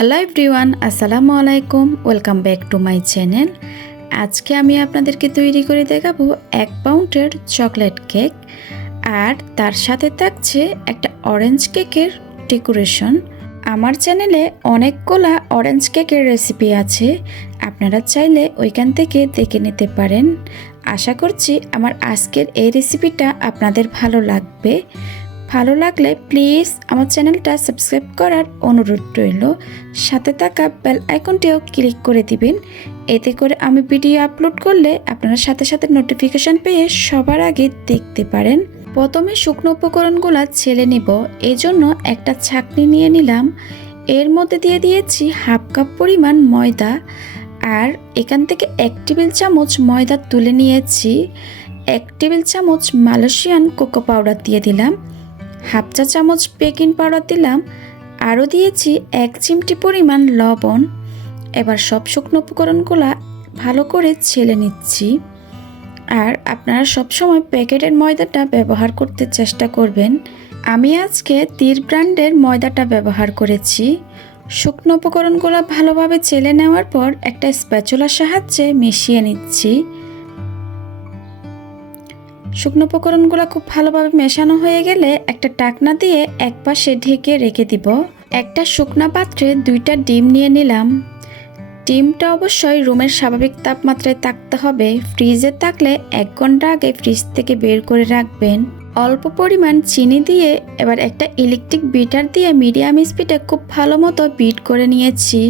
Hello everyone, আসসালামু আলাইকুম। Welcome back to my channel. আজকে আমি আপনাদেরকে তৈরি করে দেখাবো 1 পাউন্ডের চকলেট কেক, আর তার সাথে থাকছে একটা অরেঞ্জ কেকের ডেকোরেশন। আমার চ্যানেলে অনেকগুলা অরেঞ্জ কেকের রেসিপি আছে, আপনারা চাইলে ওইখান থেকে দেখে নিতে পারেন। আশা করছি আমার আজকের এই রেসিপিটা আপনাদের ভালো লাগবে। ভালো লাগলে প্লিজ আমার চ্যানেলটা সাবস্ক্রাইব করার অনুরোধ রইল। সাথে থাকা বেল আইকনটিও ক্লিক করে দিবেন, এতে করে আমি ভিডিও আপলোড করলে আপনারা সাথে সাথে নোটিফিকেশন পেয়ে সবার আগে দেখতে পারেন। প্রথমে শুকনো উপকরণগুলো ছেলে নিব, এই জন্য একটা ছাঁকনি নিয়ে নিলাম। এর মধ্যে দিয়ে দিয়েছি 1/2 কাপ পরিমাণ ময়দা, আর এখান থেকে 1 টেবিল চামচ ময়দা তুলে নিয়েছি। 1 টেবিল চামচ মালয়েশিয়ান কোকো পাউডার দিয়ে দিলাম, 1/2 চা চামচ বেকিং পাউডার দিলাম, আরও দিয়েছি 1 চিমটি পরিমাণ লবণ। এবার সব শুকনো উপকরণগুলো ভালো করে ছেলে নিচ্ছি। আর আপনারা সবসময় প্যাকেটের ময়দাটা ব্যবহার করতে চেষ্টা করবেন। আমি আজকে তীর ব্র্যান্ডের ময়দাটা ব্যবহার করেছি। শুকনো উপকরণগুলো ভালোভাবে ছেলে নেওয়ার পর একটা স্প্যাচুলার সাহায্যে মিশিয়ে নিচ্ছি। শুকনো উপকরণগুলো খুব ভালোভাবে মেশানো হয়ে গেলে একটা ঢাকনা দিয়ে এক পাশে ঢেকে রেখে দিব। একটা শুকনা পাত্রে 2টা ডিম নিয়ে নিলাম। ডিমটা অবশ্যই রুমের স্বাভাবিক তাপমাত্রায় থাকতে হবে। ফ্রিজে থাকলে 1 ঘন্টা আগে ফ্রিজ থেকে বের করে রাখবেন। অল্প পরিমাণ চিনি দিয়ে এবার একটা ইলেকট্রিক বিটার দিয়ে মিডিয়াম স্পিডে খুব ভালো মতো বিট করে নিয়েছি,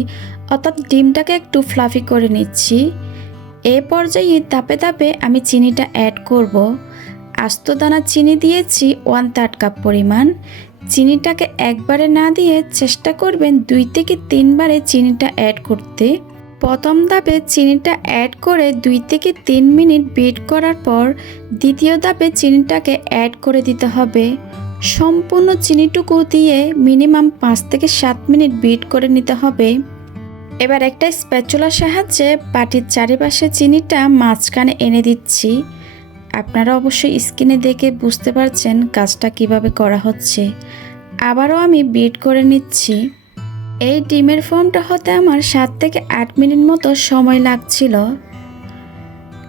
অর্থাৎ ডিমটাকে একটু ফ্লাফি করে নিচ্ছি। এ পর্যায়ে ধাপে ধাপে আমি চিনিটা অ্যাড করব। আস্ত দানা চিনি দিয়েছি 1/3 কাপ পরিমাণ। চিনিটাকে একবারে না দিয়ে চেষ্টা করবেন 2 থেকে 3 বারে চিনিটা অ্যাড করতে। প্রথম ধাপে চিনিটা অ্যাড করে 2 থেকে 3 মিনিট বিট করার পর দ্বিতীয় ধাপে চিনিটাকে অ্যাড করে দিতে হবে। সম্পূর্ণ চিনিটুকু দিয়ে মিনিমাম 5 থেকে 7 মিনিট বিট করে নিতে হবে। এবার একটা স্প্যাচুলার সাহায্যে বাটির চারিপাশে চিনিটা মাঝখানে এনে দিচ্ছি। আপনারা অবশ্যই স্ক্রিনে দেখে বুঝতে পারছেন কাজটা কিভাবে করা হচ্ছে। আবারও আমি বিট করে নিচ্ছি। এই ডিমের ফোমটা হতে আমার 7 থেকে 8 মিনিট মতো সময় লাগছিল।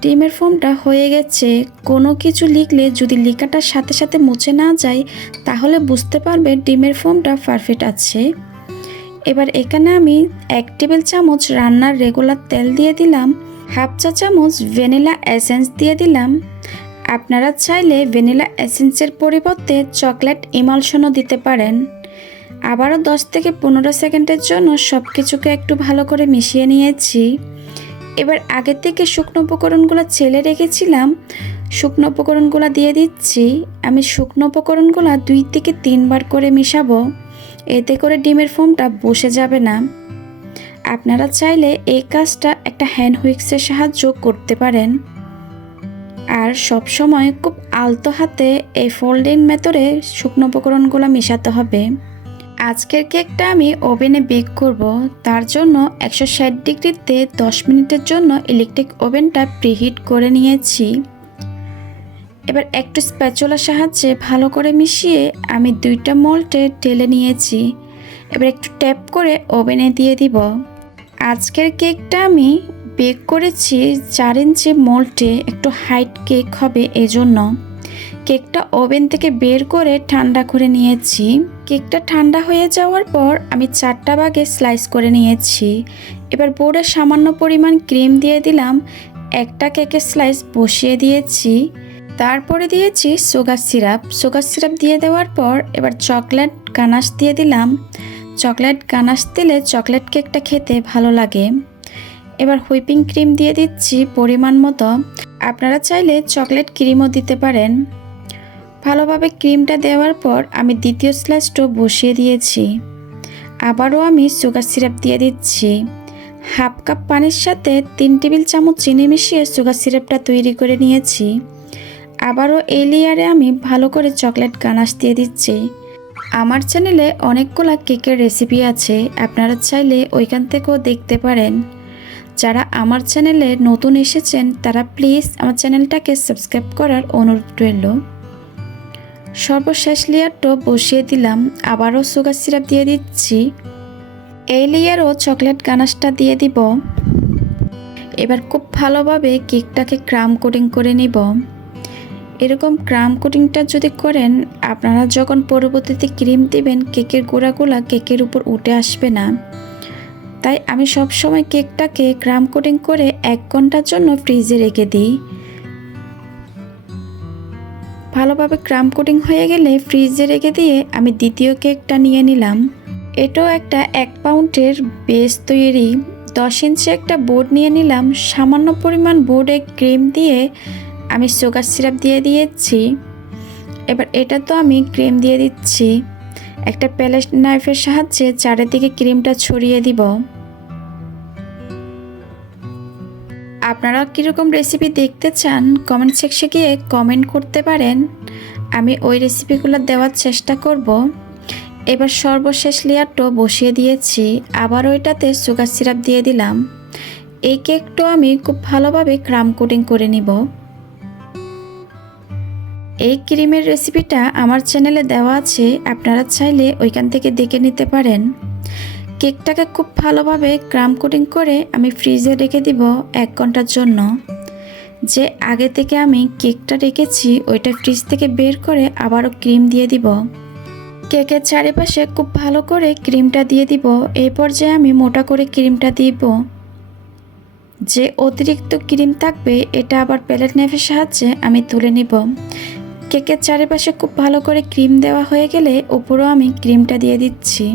ডিমের ফোমটা হয়ে গেছে। কোনো কিছু লিখলে যদি লেখাটার সাথে সাথে মুছে না যায় তাহলে বুঝতে পারবে ডিমের ফোমটা পারফেক্ট আছে। এবার এখানে আমি 1 টেবিল চামচ রান্নার রেগুলার তেল দিয়ে দিলাম, 1/2 চা চামচ ভ্যানিলা এসেন্স দিয়ে দিলাম। আপনারা চাইলে ভ্যানিলা এসেন্সের পরিবর্তে চকলেট ইমালশনও দিতে পারেন। আবারও 10 থেকে 15 সেকেন্ডের জন্য সব কিছুকে একটু ভালো করে মিশিয়ে নিয়েছি। এবার আগে থেকে শুকনো উপকরণগুলো ছেলে রেখেছিলাম, শুকনো উপকরণগুলো দিয়ে দিচ্ছি। আমি শুকনো উপকরণগুলো 2 থেকে 3 বার করে মিশাবো, এতে করে ডিমের ফোমটা বসে যাবে না। আপনারা চাইলে এই কাজটা একটা হ্যান্ড হুইক্সের সাহায্য করতে পারেন। আর সব সময় খুব আলতো হাতে এই ফোল্ডিং মেথডে শুকনো উপকরণগুলো মেশাতে হবে। আজকের কেকটা আমি ওভেনে বেক করব, তার জন্য 160 ডিগ্রিতে 10 মিনিটের জন্য ইলেকট্রিক ওভেনটা প্রিহিট করে নিয়েছি। এবার একটু স্প্যাচুলার সাহায্যে ভালো করে মিশিয়ে আমি 2টা মোল্ডে ঢেলে নিয়েছি। এবার একটু ট্যাপ করে ওভেনে দিয়ে দিব। আজকের কেকটা আমি বেক করেছি 4 ইঞ্চি মোল্ডে, একটু হাইট কেক হবে এজন্য। কেকটা ওভেন থেকে বের করে ঠান্ডা করে নিয়েছি। কেকটা ঠান্ডা হয়ে যাওয়ার পর আমি 4টা ভাগে স্লাইস করে নিয়েছি। এবার বোর্ডে সামান্য পরিমাণ ক্রিম দিয়ে দিলাম, একটা কেকের স্লাইস বসিয়ে দিয়েছি। তারপরে দিয়েছি সুগার সিরাপ দিয়ে দেওয়ার পর এবার চকলেট গানাশ দিয়ে দিলাম। চকলেট গানাশ দিলে চকলেট কেকটা খেতে ভালো লাগে। এবার হুইপিং ক্রিম দিয়ে দিচ্ছি পরিমাণ মতো, আপনারা চাইলে চকলেট ক্রিমও দিতে পারেন। ভালোভাবে ক্রিমটা দেওয়ার পর আমি দ্বিতীয় স্লাইসটা বসিয়ে দিয়েছি। আবারও আমি সুগার সিরাপ দিয়ে দিচ্ছি। 1/2 কাপ পানির সাথে 3 টেবিল চামচ চিনি মিশিয়ে সুগার সিরাপটা তৈরি করে নিয়েছি। আবারও এই লেয়ারে আমি ভালো করে চকলেট গানাশ দিয়ে দিচ্ছি। আমার চ্যানেলে অনেকগুলো কেকের রেসিপি আছে, আপনারা চাইলে ওইখান থেকেও দেখতে পারেন। যারা আমার চ্যানেলে নতুন এসেছেন তারা প্লিজ আমার চ্যানেলটাকে সাবস্ক্রাইব করার অনুরোধ রইল। সর্বশেষ লেয়ারটা বসিয়ে দিলাম, আবারও সুগার সিরাপ দিয়ে দিচ্ছি। এই লেয়ারও চকলেট গানাশটা দিয়ে দিব। এবার খুব ভালোভাবে কেকটাকে ক্রাম কোটিং করে নিব। এরকম ক্রাম কোটিংটা যদি করেন, আপনারা যখন পরবর্তীতে ক্রিম দিবেন কেকের গোড়াগুলা কেকের উপর উঠে আসবে না। তাই আমি সব সময় কেকটাকে ক্রাম কোটিং করে 1 ঘন্টার জন্য ফ্রিজে রেখে দিই। ভালোভাবে ক্রাম কোটিং হয়ে গেলে ফ্রিজে রেখে দিয়ে আমি দ্বিতীয় কেকটা নিয়ে নিলাম। এটাও একটা 1 পাউন্ডের বেস তৈরি। 10 ইঞ্চি একটা বোর্ড নিয়ে নিলাম। সামান্য পরিমাণ বোর্ডে ক্রিম দিয়ে আমি সুগার সিরাপ দিয়ে দিয়েছি। এবার এটা তো আমি ক্রিম দিয়ে দিচ্ছি। একটা প্যালেট নাইফের সাহায্যে চারিদিকে ক্রিমটা ছড়িয়ে দিব। আপনারা কীরকম রেসিপি দেখতে চান কমেন্ট সেকশনে গিয়ে কমেন্ট করতে পারেন। আমি ওই রেসিপিগুলো দেওয়ার চেষ্টা করব। এবার সর্বশেষ লেয়ারটা বসিয়ে দিয়েছি। আবার ওইটাতে সুগার সিরাপ দিয়ে দিলাম। এই কেকটা আমি খুব ভালোভাবে ক্রাম কোটিং করে নিব। এই ক্রিমের রেসিপিটা আমার চ্যানেলে দেওয়া আছে, আপনারা চাইলে ওইখান থেকে দেখে নিতে পারেন। কেকটাকে খুব ভালোভাবে ক্রাম কোটিং করে আমি ফ্রিজে রেখে দিব 1 ঘন্টার জন্য। যে আগে থেকে আমি কেকটা রেখেছি ওইটা ফ্রিজ থেকে বের করে আবারও ক্রিম দিয়ে দিব। কেকের চারিপাশে খুব ভালো করে ক্রিমটা দিয়ে দিব। এই পর্যায়ে আমি মোটা করে ক্রিমটা দিব। যে অতিরিক্ত ক্রিম থাকবে এটা আবার প্যালেট নাইফের সাহায্যে আমি তুলে নিব। কেকের চারিপাশে খুব ভালো করে ক্রিম দেওয়া হয়ে গেলে উপরেও আমি ক্রিমটা দিয়ে দিচ্ছি।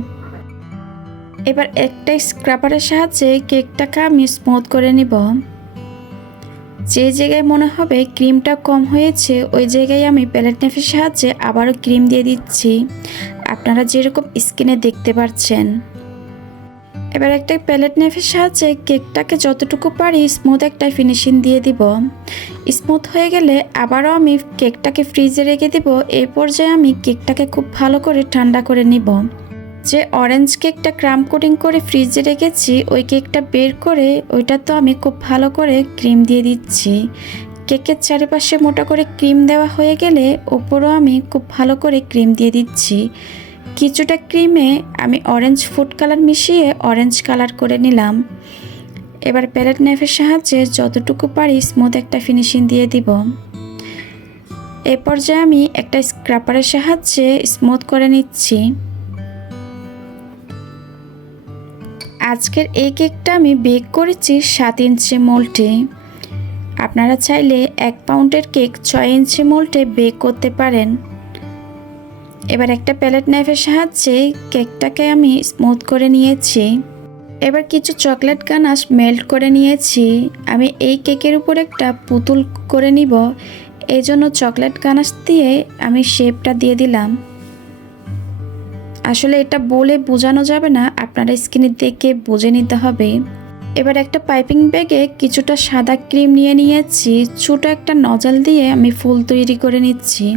এবার একটা স্ক্রাবারের সাহায্যে কেকটাকে আমি স্মুথ করে নিব। যে জায়গায় মনে হবে ক্রিমটা কম হয়েছে ওই জায়গায় আমি প্যালেট নাইফের সাহায্যে আবারও ক্রিম দিয়ে দিচ্ছি। আপনারা যেরকম স্ক্রিনে দেখতে পাচ্ছেন। এবার একটা প্যালেট নাইফের সাহায্যে কেকটাকে যতটুকু পারি স্মুথ একটা ফিনিশিং দিয়ে দিব। স্মুথ হয়ে গেলে আবারও আমি কেকটাকে ফ্রিজে রেখে দিব। এই পর্যায়ে আমি কেকটাকে খুব ভালো করে ঠান্ডা করে নিব। যে অরেঞ্জ কেকটা ক্রাম কোটিং করে ফ্রিজে রেখেছি ওই কেকটা বের করে ওইটা তো আমি খুব ভালো করে ক্রিম দিয়ে দিচ্ছি। কেকের চারিপাশে মোটা করে ক্রিম দেওয়া হয়ে গেলে উপরেও আমি খুব ভালো করে ক্রিম দিয়ে দিচ্ছি। কিছুটা ক্রিমে আমি অরেঞ্জ ফুড কালার মিশিয়ে অরেঞ্জ কালার করে নিলাম। এবার প্যালেট নাইফের সাহায্যে যতটুকু পারি স্মুথ একটা ফিনিশিং দিয়ে দিব। এ পর্যায়ে আমি একটা স্ক্রাবারের সাহায্যে স্মুথ করে নিচ্ছি। আজকের এই কেকটা আমি বেক করেছি 7 ইঞ্চি মোল্ডে। আপনারা চাইলে 1 পাউন্ডের কেক 6 ইঞ্চি মোল্ডে বেক করতে পারেন। এবার একটা প্যালেট নাইফের সাহায্যে কেকটাকে আমি স্মুথ করে নিয়েছি। এবার কিছু চকলেট গানাশ মেল্ট করে নিয়েছি। আমি এই কেকের উপর একটা পুতুল করে নিব। এই জন্য চকলেট গানাশ দিয়ে আমি শেপটা দিয়ে দিলাম। আসলে এটা বলে বোঝানো যাবে না, আপনারা স্ক্রিনে দেখে বুঝে নিতে হবে। এবার একটা পাইপিং ব্যাগে কিছুটা সাদা ক্রিম নিয়ে নিয়েছি। ছোট একটা নজল দিয়ে আমি ফুল তৈরি করে নিচ্ছি।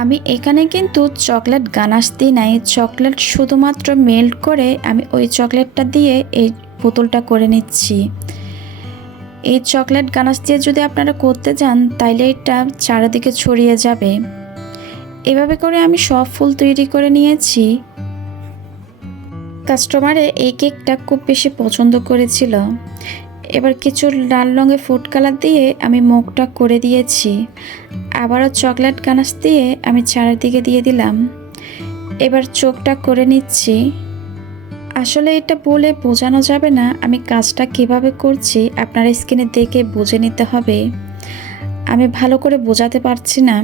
আমি এখানে কিন্তু চকলেট গানাশ দিই নাই, চকলেট শুধুমাত্র মেল্ট করে আমি ওই চকলেটটা দিয়ে এই পুতুলটা করে নিচ্ছি। এই চকলেট গানাশ দিয়ে যদি আপনারা করতে যান তাইলে এটা চারিদিকে ছড়িয়ে যাবে। এভাবে করে আমি সব ফুল তৈরি করে নিয়েছি। কাস্টমারে এই কেকটা খুব বেশি পছন্দ করেছিল। এবার কিছু লাল রঙের ফুড কালার দিয়ে আমি মুখটা করে দিয়েছি। আবারও চকলেট গানাশ দিয়ে আমি চারিদিকে দিয়ে দিলাম। এবার চোখটা করে নিচ্ছি। আসলে এটা বলে বোঝানো যাবে না আমি কাজটা কিভাবে করছি, আপনারা স্ক্রিনে দেখে বুঝে নিতে হবে। আমি ভালো করে বোঝাতে পারছি না,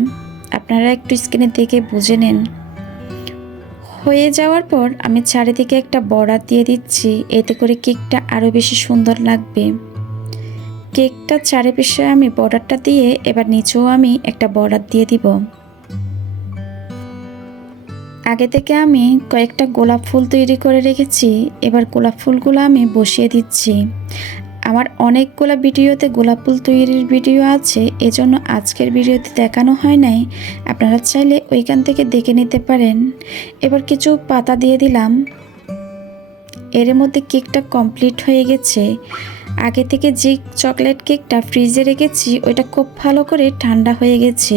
আপনারা একটু স্ক্রিনে দেখে বুঝে নেন। হয়ে যাওয়ার পর আমি চারিদিকে একটা বর্ডার দিয়ে দিচ্ছি, এতে করে কেকটা আরও বেশি সুন্দর লাগবে। কেকটা চারিপাশে আমি বর্ডারটা দিয়ে এবার নিচেও আমি একটা বর্ডার দিয়ে দিব। আগে থেকে আমি কয়েকটা গোলাপ ফুল তৈরি করে রেখেছি। এবার গোলাপ ফুলগুলো আমি বসিয়ে দিচ্ছি। আমার অনেকগুলো ভিডিওতে গোলাপ ফুল তৈরির ভিডিও আছে, এজন্য আজকের ভিডিওতে দেখানো হয় নাই। আপনারা চাইলে ওইখান থেকে দেখে নিতে পারেন। এবার কিছু পাতা দিয়ে দিলাম। এর মধ্যে কেকটা কমপ্লিট হয়ে গেছে। আগে থেকে যে চকলেট কেকটা ফ্রিজে রেখেছি ওইটা খুব ভালো করে ঠান্ডা হয়ে গেছে।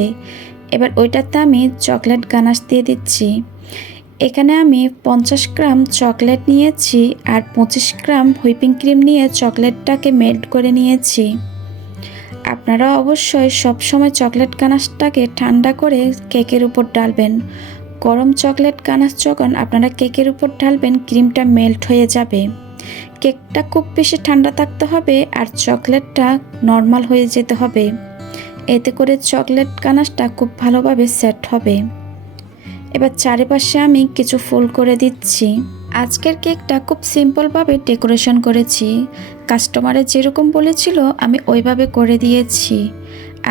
এবার ওইটাতে আমি চকলেট গানাশ দিয়ে দিচ্ছি। এখানে আমি 50 গ্রাম চকলেট নিয়েছি আর 25 গ্রাম হুইপিং ক্রিম নিয়ে চকলেটটাকে মেল্ট করে নিয়েছি। আপনারা অবশ্যই সবসময় চকলেট গানাশটাকে ঠান্ডা করে কেকের উপর ডালবেন। গরম চকলেট গানাশ যখন আপনারা কেকের উপর ঢালবেন ক্রিমটা মেল্ট হয়ে যাবে। কেকটা খুব বেশি ঠান্ডা থাকতে হবে আর চকলেটটা নর্মাল হয়ে যেতে হবে, এতে করে চকলেট গানাশটা খুব ভালোভাবে সেট হবে। এবার চারিপাশে আমি কিছু ফুল করে দিচ্ছি। আজকের কেকটা খুব সিম্পলভাবে ডেকোরেশন করেছি। কাস্টমারে যেরকম বলেছিল আমি ওইভাবে করে দিয়েছি।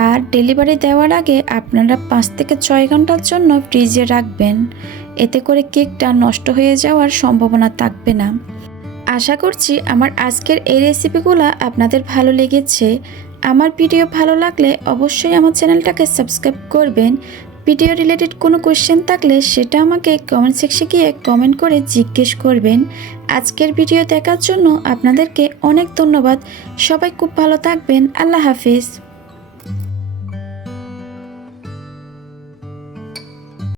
আর ডেলিভারি দেওয়ার আগে আপনারা 5 থেকে 6 ঘন্টার জন্য ফ্রিজে রাখবেন, এতে করে কেকটা নষ্ট হয়ে যাওয়ার সম্ভাবনা থাকবে না। আশা করছি আমার আজকের এই রেসিপিগুলো আপনাদের ভালো লেগেছে। আমার ভিডিও ভালো লাগলে অবশ্যই আমার চ্যানেলটাকে সাবস্ক্রাইব করবেন। ভিডিও রিলেটেড কোনো কোয়েশ্চেন থাকলে সেটা আমাকে কমেন্ট সেকশনে গিয়ে কমেন্ট করে জিজ্ঞেস করবেন। আজকের ভিডিও দেখার জন্য আপনাদেরকে অনেক ধন্যবাদ। সবাই খুব ভালো থাকবেন। আল্লাহ হাফিজ।